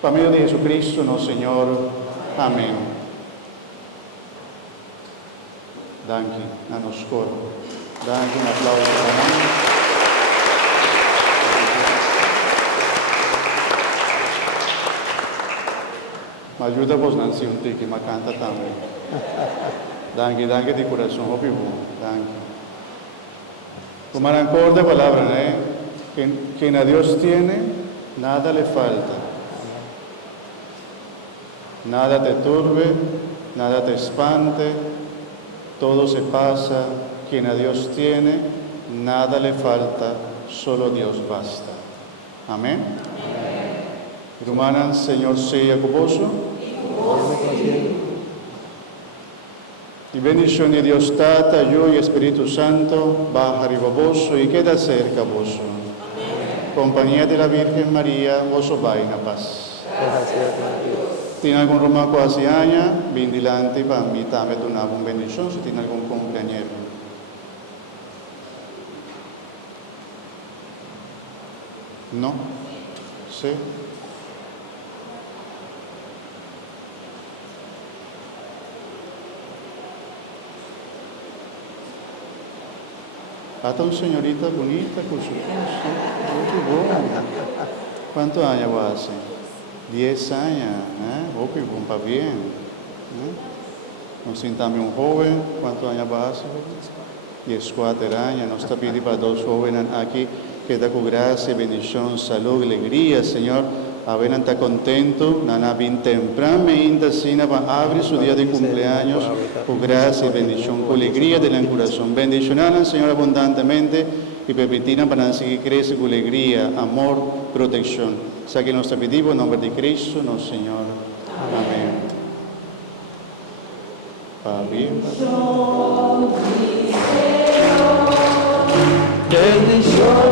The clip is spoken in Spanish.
Por medio de Jesucristo, nuestro Señor. Amén. Danke, a nos coro. Danke, un aplauso para mí. Me ayuda vos, Nancy, un tic, que me canta también. Danke de corazón, hopi danke. Como ancor de palabra, quien a Dios tiene, nada le falta. Nada te turbe, nada te espante, todo se pasa. Quien a Dios tiene, nada le falta, solo Dios basta. Amén. Hermanas, Señor sea con vos. Y bendición de Dios Tata, yo y Espíritu Santo, baja arriba vos y queda cerca vos. Compañía de la Virgen María, vos vai na paz. Tiene algún romaco hacia año, vindilante para mí también una bendición si tiene algún cumpleañero. ¿No? ¿Sí? Hasta una señorita bonita con su esposo. Muy bueno. ¿Cuántos años va a hacer? 10 años, Oh, qué bom, para bien. Nos sintamos un joven, ¿cuántos años va a hacer? 14 años, nos está pidiendo para dos jóvenes aquí, que da con gracia, bendición, salud, alegría, Señor. A ver, está contento, nana bien temprano, ainda así, para abrir su día de cumpleaños, con gracia y bendición, con alegría del corazón. Bendición, Señor, abundantemente, y permitirnos para seguir creciendo con alegría, amor, protección. Saque nuestro pedido en nombre de Cristo, nuestro Señor. Amén. Bendición.